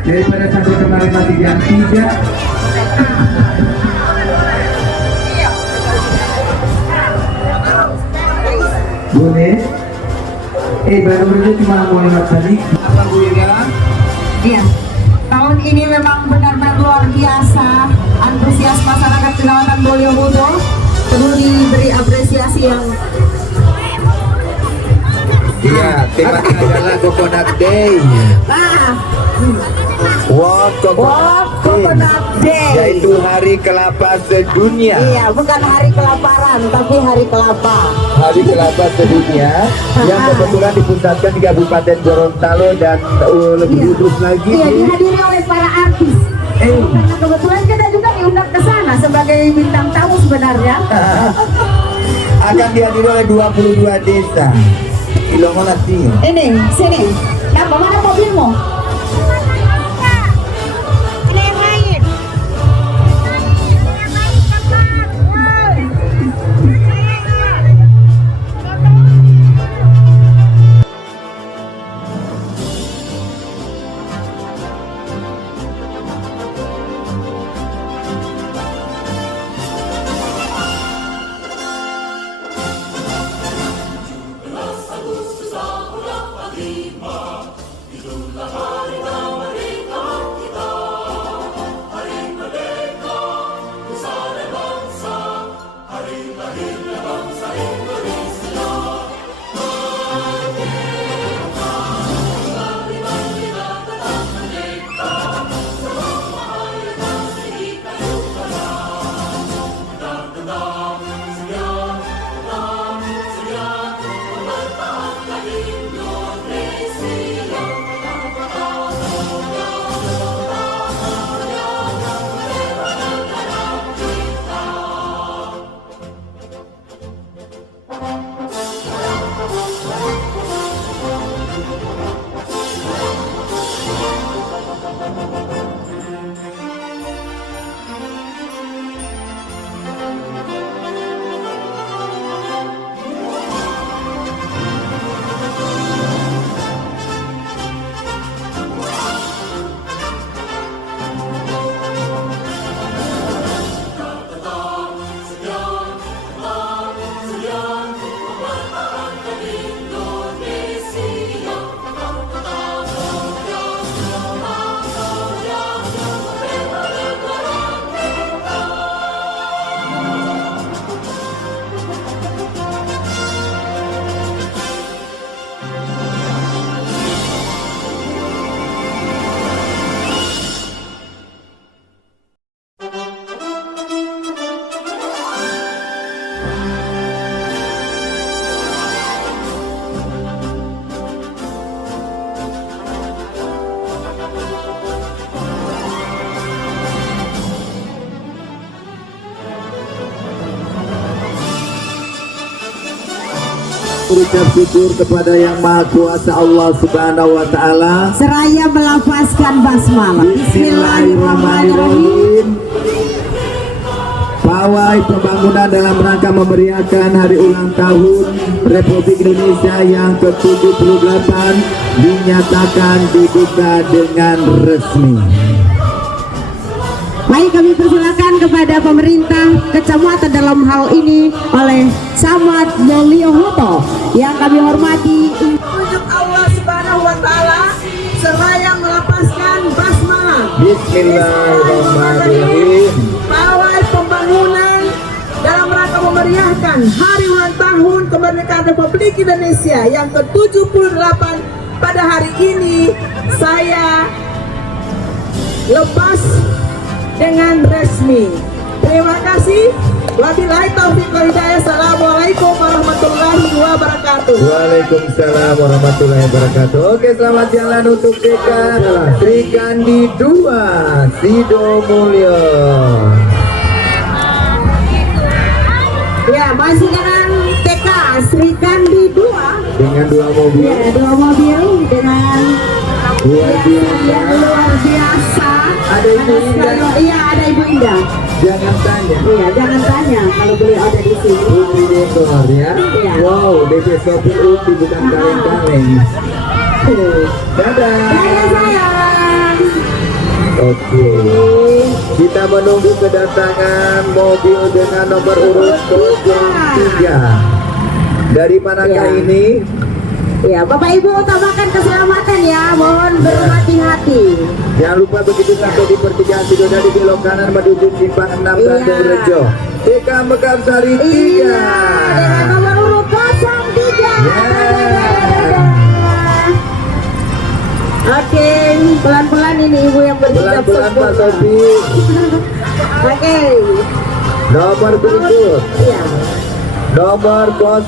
Daripada sampai kemarin masih jam 3. Boleh? Baru saja cuma mau lewat tadi. Apa Bu Ira? Iya, tahun ini memang benar-benar luar biasa. Antusias masyarakat Kecamatan Boyohudo perlu diberi apresiasi yang. Iya, temanya adalah Coconut Day. World Coconut Day. Yaitu hari kelapa sedunia. Iya, bukan hari kelaparan, tapi hari kelapa. Hari kelapa sedunia yang kebetulan dipusatkan di Kabupaten Gorontalo dan lebih khusus lagi Iya, dihadiri oleh para artis. Karena kebetulan kita juga diundang ke sana sebagai bintang tamu sebenarnya. akan dihadiri oleh 22 desa. Ilongo Latio. Ini, sini. Nah, mana mobilmu? Ucap syukur kepada Yang Maha Kuasa Allah Subhanahu wa Ta'ala. Seraya melafazkan basmalah. Bismillahirrahmanirrahim. Pawai pembangunan dalam rangka memeriahkan hari ulang tahun Republik Indonesia yang ke-78 dinyatakan dibuka dengan resmi. Baik, kami persilakan kepada pemerintah kecamatan dalam hal ini oleh Samad Boyohudo yang kami hormati. Untuk Allah Subhanahu wa Ta'ala seraya melepaskan basmalah. Bismillahirrahmanirrahim. Pawai pembangunan dalam rangka memeriahkan hari ulang tahun kemerdekaan Republik Indonesia yang ke-78 pada hari ini saya lepas dengan resmi. Terima kasih. Wabillahi taufiq wal hidayah. Assalamualaikum warahmatullahi wabarakatuh. Waalaikumsalam warahmatullahi wabarakatuh. Oke, selamat jalan untuk TK Sri Kandi 2 Sido Mulyo. Ya, masih dengan TK Sri Kandi 2 Dengan 2 mobil. ya, 2 mobil dengan Luar biasa. yang luar biasa. Ada Ibu Indah. Iya, ada Ibu Indah. Jangan tanya. Iya, jangan tanya kalau beliau ada di sini. Uti motor ya. Iya. Wow, DP sopir Uti bukan kaleng-kaleng. Dadah. Dadah sayang. Oke. Kita menunggu kedatangan mobil dengan nomor urut 03. Dari manakah Ya. ini? Ya, Bapak Ibu utamakan keselamatan ya, mohon berhati-hati. Jangan lupa begitu sampai di pertigaan Sidodadi belok kanan menuju simpang 6 Iya. Bandung Rejo. TK Mekarsari 3. Iya, dengan nomor urut 03. Ya. Oke, pelan-pelan ini ibu yang bersikap Pelan-pelan Pak sempurna. Sofi. Oke, Nomor berikut. iya. Nomor 04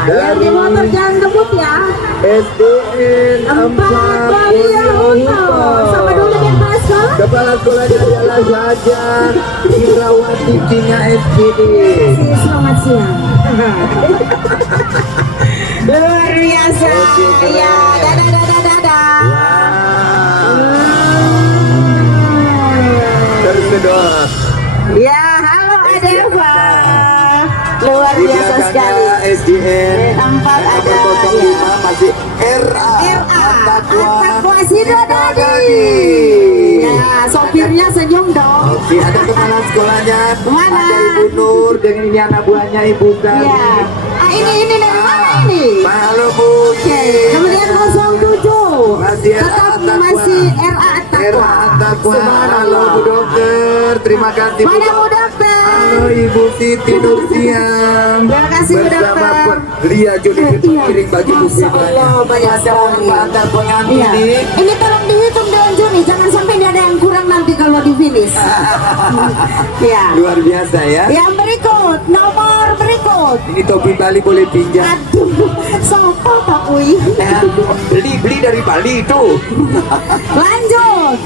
Iya, yang di motor dari jangan ngebut ya. SDN 4 Purwokerto. Sama dulu dengan kepala sekolah. Kepala sekolahnya adalah Raja Indrawati Cina SPD. Selamat siang. Luar biasa. Oke, keren. Ya, dadah. Tersedot. Ya, halo Adeva. Luar Di biasa sekali. belakangnya SDN Tempat nomor ada, 05 ya. masih RA Antakwa Sidodadi. Ya, sopirnya senyum dong. Oke, ada kepala sekolahnya. Mana? Ada Ibu Nur dengan ini anak buahnya Ibu Kari. Ya. Ini dari mana ini? Halo Bu. Oke, kemudian 07. Masih Tetap At-Taqwa. masih RA At-Taqwa. Era At-Taqwa. Halo Subhanallah. Bu Dokter. Terima kasih Bu Mana Bu Dokter. Dokter? Halo Ibu Siti Nursiam. Terima kasih, Bu Bersama Dokter. Lia Jodi piring bagi Bu Masya Allah, banyak Ada orang sekali. antar pengantin Iya. ini. Ini tolong dihitung dengan Juni, jangan sampai dia ada yang kurang nanti kalau di finish. Ya. Luar biasa ya. Yang berikut, nomor berikut. Ini topi Bali boleh pinjam. Aduh, sopo Pak Uy. Beli dari Bali itu. Lanjut.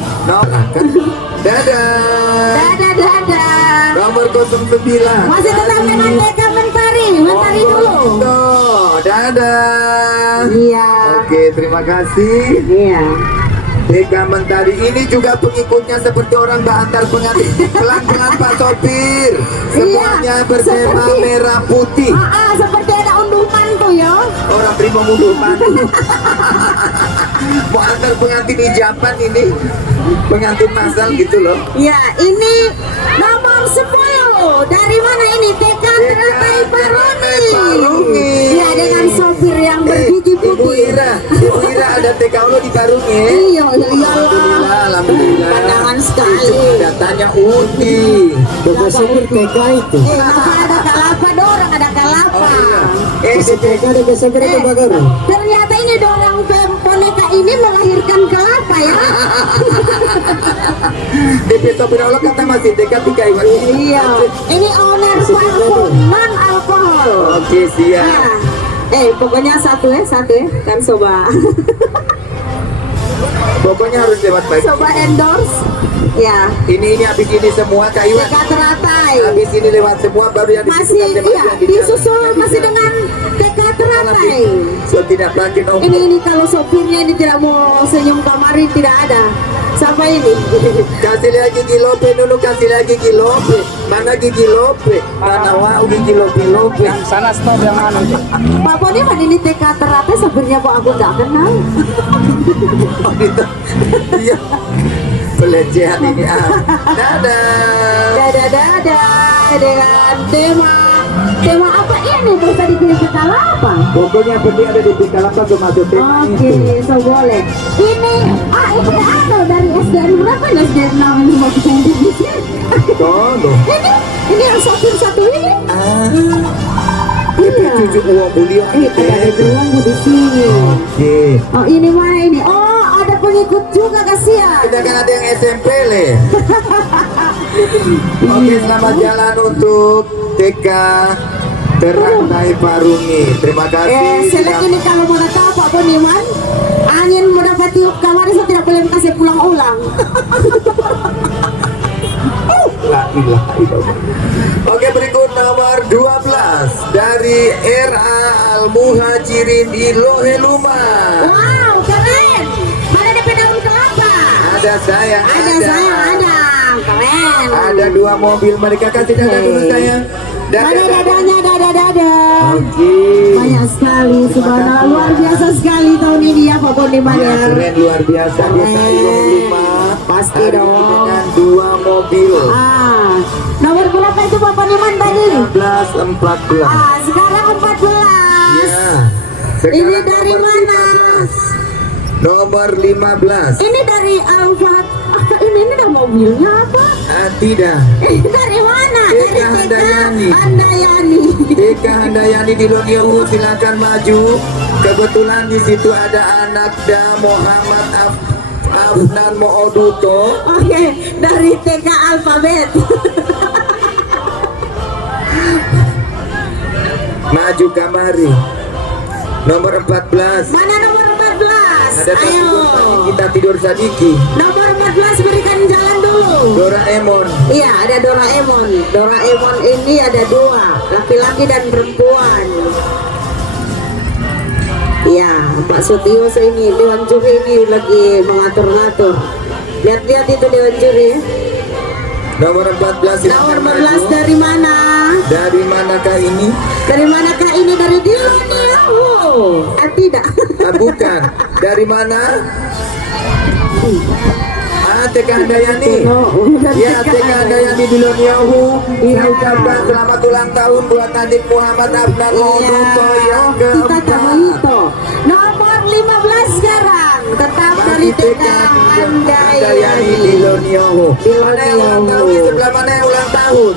Dadah. Dadah. Nomor 09. Masih tetap dengan TK Mentari dulu. Dadah. Iya. Oke, terima kasih. Iya. TK Mentari ini juga pengikutnya seperti orang antar pengantin. Pelan-pelan Pak Sopir. Semuanya bertema seperti- merah putih. Seperti ada unduh mantu ya. Orang prima mundur mantu. Mau antar pengantin hijaban ini. Pengantin masal gitu loh. Ya, ini nomor 10. Dari mana ini? TK Teratai Paruni. Paruni. Ya, dengan sopir yang bergigi Ibu putih. Ibu Ira ada TKO di Karungi. Iya, Alhamdulillah, alhamdulillah. Pandangan sekali. Datanya Udi. Bapak sopir TK itu. Maka ada kalapa dorong, ada kalapa. Di TK ada sopir Ternyata ini dorong boneka ini melahirkan kelapa ya. DP sopir Allah kata masih TK 3 Iwan. Iya. Ini owner parfum non alkohol. Oke, siap. Nah, pokoknya satu ya, kan soba. Pokoknya harus lewat baik. Soba endorse. Ya. Ini habis ini semua Kak Iwan. TK Teratai. Habis ini lewat semua baru yang Masih iya, disusul masih dengan TK Teratai. So tidak lagi nomor. Ini kalau sopirnya ini tidak mau senyum kamari tidak ada. Siapa ini? Kasih lagi gigi lope dulu, kasih lagi gigi lope. Mana gigi lope? Mana wau gigi lope. Sana stop yang mana? Pak Boni mana ini TK Teratai sopirnya kok aku tidak kenal. Oh gitu. Iya. Pelecehan ini. Dadah. Dadah dengan tema apa ini? Bisa dikirim ke Kalapa. Pokoknya penting ada di Kalapa termasuk tema Oke, itu. so boleh. Ini ini ada dari SDN berapa ya? SDN 65 bisa di sini. Tolong. Ini yang sopir satu ini. Itu cucu uang beliau. Ada dua di sini. Oke. Oh ini mana ini? Oh ada pengikut juga kasihan. Kita kan ada yang SMP le. Oke, selamat jalan untuk TK Teratai Parungi. Terima kasih. Selek ini kalau mau tahu Pak Boniman, angin mau dapat tiup kamar saya tidak boleh kasih pulang ulang. La ilaha illallah. Oke, berikut nomor 12 dari RA Al Muhajirin Iloheluma. Wow keren. Mana ada daun kelapa? Ada saya. Ada. Keren. Ada 2 mobil, mereka kasih dana dulu sayang. Mana dadanya, dada. Oke. Banyak sekali, subhanallah, luar biasa sekali tahun ini ya Pak Boniman Ya, ya. keren luar biasa. Dia tadi 25. Pasti Hari ini dong. dengan 2 mobil. Nomor berapa itu Pak Boniman tadi? 14. Sekarang 14. Ya. Ini Sekarang dari nomor mana? 15. Nomor 15. Ini dari Alphard. Ini udah mobilnya apa? Tidak. Ini dari mana? Eka Dari Handayani. Handayani. Eka Handayani di Loniohu, silakan maju. Kebetulan di situ ada anaknya Muhammad Afnan Mooduto. Oke, dari TK Alfabet. Maju kamari. Nomor 14. Mana nomor 14? Ada Ayo. tidur tadi, kita tidur Sadiki. Nomor 14 berikan jalan dulu. Doraemon. Iya, ada Doraemon. Doraemon ini ada 2, laki-laki dan perempuan. Iya, Pak Sutioso ini, Dewan Juri ini lagi mengatur-ngatur. Lihat-lihat itu Dewan Juri. Nomor 14 Nomor silakan 14 maju. dari mana? Dari manakah ini? Dari manakah ini? Dari Diloniahu. Tidak. Bukan. Dari mana? TK Handayani. Ya, TK Handayani di Loniohu. Saya ucapkan selamat ulang tahun buat Nadik Muhammad Afnan Mooduto yang Kita keempat. itu. Nomor 15 sekarang. Tetap dari Masih TK Handayani di Handayani. Loniohu. Mana yang ulang tahun? Di sebelah mana yang ulang tahun?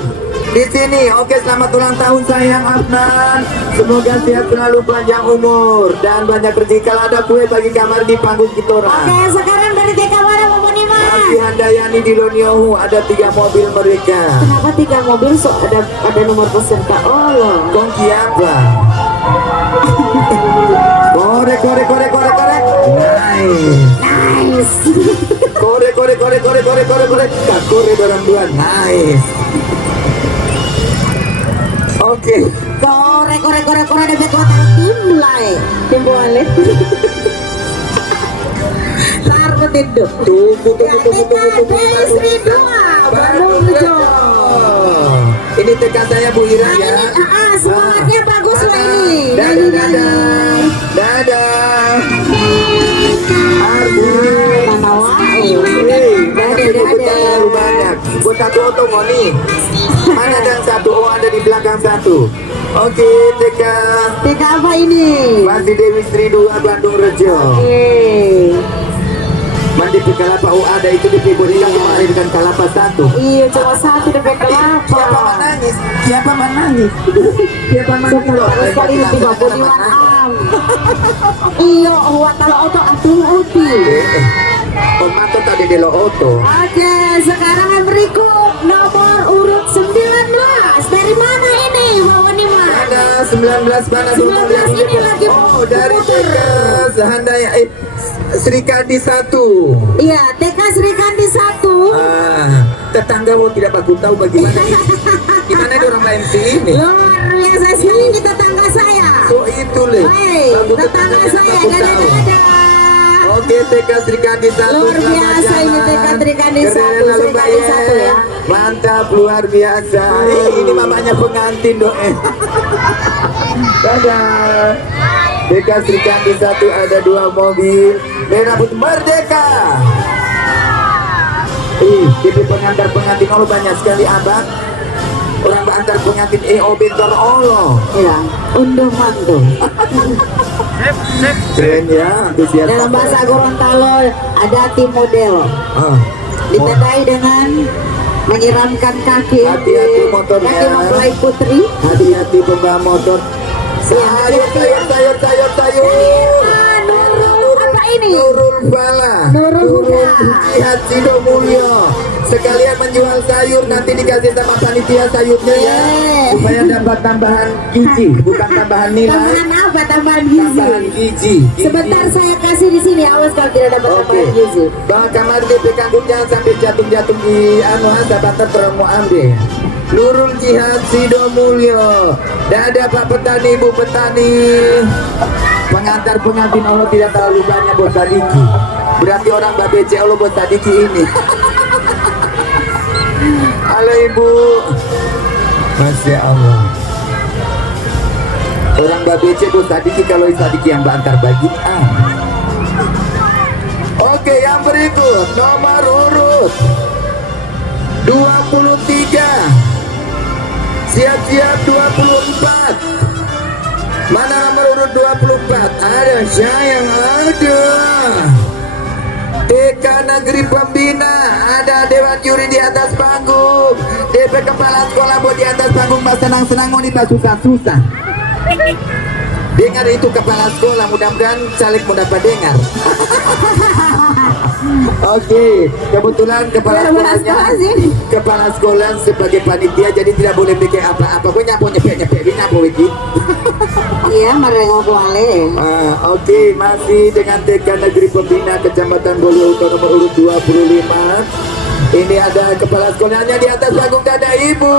Di sini. Oke, selamat ulang tahun sayang Afnan. Semoga sehat selalu, panjang umur dan banyak rezeki. Kalau ada kue bagi kamar di panggung Kitora. Oke, sekarang dari TK mana Pak Boniman? Masih Handayani di Loniohu, ada 3 mobil mereka. Kenapa 3 mobil? So ada nomor peserta. Oh loh. Kongki apa? Korek. Nice. Nice. Korek. Tak korek barang dua. Nice. Oke. Korek ada kekuatan tim mulai. Tim boleh. Tar betiduk. Tunggu. Istri 2 Bandung Rejo. Ini TK saya Bu Ira ya. Semangatnya bagus loh ini. Dadah. Arbu. Mana wae. Terlalu banyak. Buat satu oto Moni. Mana dan satu? Oh, ada di belakang satu. Oke, TK. TK apa ini? Masih Dewi Sri 2 Bandung Rejo. Oke. Mandi Kalapa. Oh, ada itu di Pibonikan kemarin kan Kalapa 1. Iya, cuma 1 DP kelapa. Siapa menangis? Siapa menangis? Sekali ini tiba Boniman am. Iya, watala oto atung uti. Tomato tadi di lo oto. Oke, sekarang yang berikut nomor urut 19. Dari mana ini, Pak Boniman? Ada 19 mana 19 ini lagi Oh, dari puter. TK Sehandaya Sri Kandi 1. Iya, TK Sri Kandi 1. Tetangga mau tidak aku tahu bagaimana ini. Gimana ada orang lain sih ini? Luar biasa sekali ini tetangga saya. Oh itu le. Hei, Bagus tetangga saya, aku tahu. dadah. Oke, TK Sri Kandi 1. Luar biasa ini TK Sri Kandi 1, Sri Kandi 1 ya. Mantap, luar biasa. Ini mamanya pengantin doa. Dadah. TK Sri Kandi 1 ada 2 mobil merah putih merdeka. Jadi pengantar pengantin Allah banyak sekali abang. Orang bantar pengantin bentor Allah. Iya, unduh mantu. Keren ya, antusias. Dalam bahasa Gorontalo ada tim model. Ditandai dengan menyiramkan kaki. Hati-hati motornya. Kaki mempelai putri. Hati-hati pembawa motor. Sayur. Nurul apa ini? Nurul Fala. Nurul Huda. Jihad Sido Mulyo. Sekalian menjual sayur nanti dikasih sama panitia sayurnya ya. Supaya dapat tambahan gizi, bukan tambahan nilai. Tambahan apa? Tambahan gizi. Tambahan gizi. Sebentar saya kasih di sini. Awas kalau tidak dapat Oke. tambahan gizi. Bang kamar di kangkung jangan sampai jatuh di sahabat terus mau ambil. Nurul Jihad Sido Mulyo. Dadah Pak Petani, Ibu Petani. Pengantar pengantin Allah tidak terlalu banyak buat Sadiki. Berarti orang babece Allah buat Sadiki ini. Halo Ibu. Masya Allah. Orang babece bu sadiki kalau sadiki yang bantar bagi Oke, yang berikut nomor urut 23. Siap-siap 24. Mana nomor urut 24? Ada sayang, ada TK Negeri Pembina, ada Dewan Juri di atas panggung, DP Kepala Sekolah mau di atas panggung, mas senang-senang mau kita susah-susah. Dengar itu kepala sekolah, mudah-mudahan caleg mau dapat dengar. Oke, kebetulan kepala sekolah sebagai panitia, jadi tidak boleh bikin apa-apa. Gue nyepek wiki. Iya, mereka boleh. Oke, masih dengan TK Negeri Pembina Kecamatan Bolio Utara nomor urut 25. Ini ada kepala sekolahnya di atas panggung, ada ibu.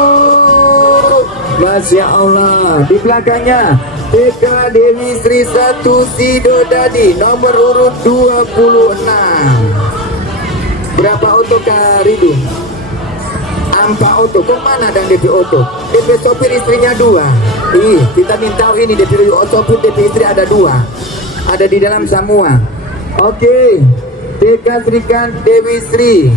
Masya Allah. Di belakangnya TK Dewi Sri 1 Sido Dadi nomor urut 26. Berapa auto Kak Ridu? 4 auto. Kok mana dan DP auto? DP sopir istrinya 2. Kita minta ini DP sopir DP istri ada 2. Ada di dalam semua. Oke. TK Srikan Dewi Sri.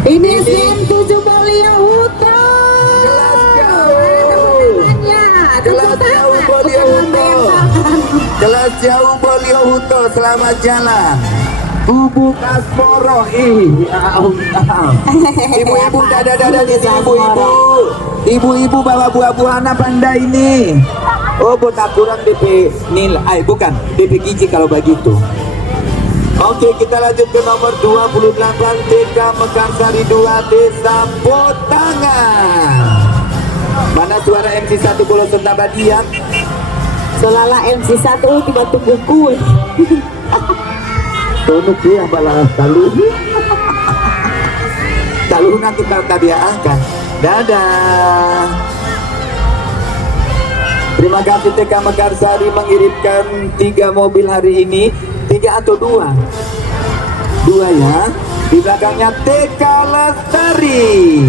Ini SM7 Bolio Huto. Kelas jauh Bolio Huto. Kelas jauh Bolio Huto. Selamat jalan. Bubuk Asmoro. Ibu-ibu dada-dada di sini, ibu-ibu. Ibu-ibu bawa buah-buahan apa anda ini? Oh, botak kurang DP nilai, bukan DP gizi kalau begitu. Oke, kita lanjut ke nomor 28 TK Mekarsari 2 Desa Potangan. Mana suara MC1 Bolo Sentabadian? Selala MC1 tiba tunggu kue. Tonuk yang balas taluh nanti tadi akan. Dadah. Terima kasih TK Mekarsari mengirimkan 3 mobil hari ini. 3 atau 2? 2 ya. Di belakangnya TK Lestari.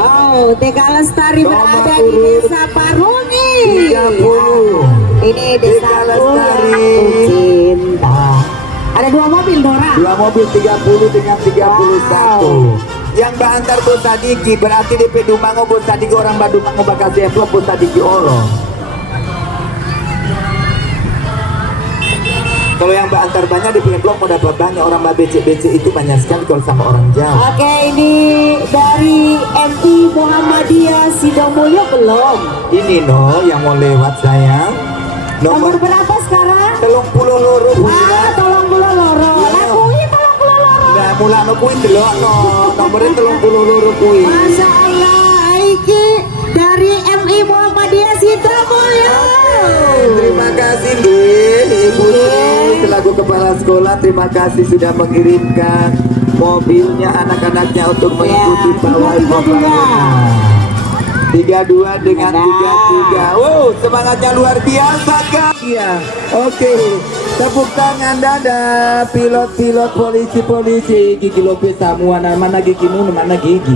Oh, TK Lestari berada di Desa Parungi. 30. Ini Desa Lestari. Cinta. Ada 2 mobil, Dora. 2 mobil 30 dengan 31. Yang bahantar Bos Sadiki berarti DP Dumango Bos Sadiki orang Badumango Bakasi Emplok Bos Sadiki Olo. Kalau yang bahantar banyak DP Emplok mau dapat banyak, orang BC itu banyak sekali kalau sama orang Jawa. Oke, ini dari MI Muhammadiyah Sidomulyo belum. Ini no yang mau lewat sayang. Nomor berapa sekarang? 30 loro. Tolong dulu loro. Lakui tolong dulu loro. Nah, mulai kuwi delok no. Nomornya 30 loro kuwi. Masya Allah, iki dari MI Muhammadiyah Sidomulyo. Terima kasih Ibu selaku kepala sekolah, terima kasih sudah mengirimkan mobilnya anak-anaknya untuk mengikuti pawai pembangunan. 32 dengan 33. Wow, semangatnya luar biasa kan? Iya. Oke. Tepuk tangan dada pilot-pilot polisi-polisi. Gigi Lopez semua mana gigimu mana gigi?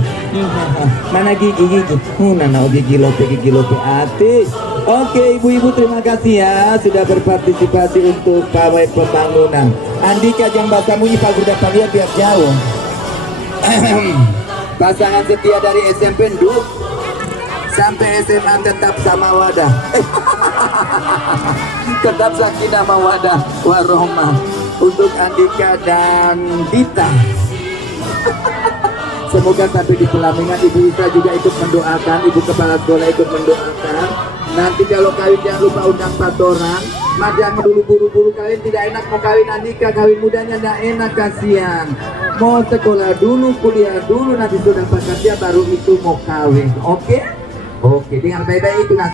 Mana gigi? Nana gigi Lopez Ati. Oke, ibu-ibu terima kasih ya sudah berpartisipasi untuk pawai pembangunan. Andika yang basamu Pak udah lihat biar jauh. Pasangan setia dari SMP Nduk sampai SMA tetap sama wadah. Tetap sakinah mawadah warohmah untuk Andika dan Dita. Semoga sampai di pelaminan Ibu Isra juga ikut mendoakan, Ibu Kepala Sekolah ikut mendoakan. Nanti kalau kawin jangan lupa undang 4 orang. Mas jangan dulu buru-buru kawin, tidak enak mau kawin Andika, kawin mudanya tidak enak, kasihan. Mau sekolah dulu, kuliah dulu, nanti sudah dapat kerja baru itu mau kawin. Oke? Oke, dengan baik-baik itu nanti.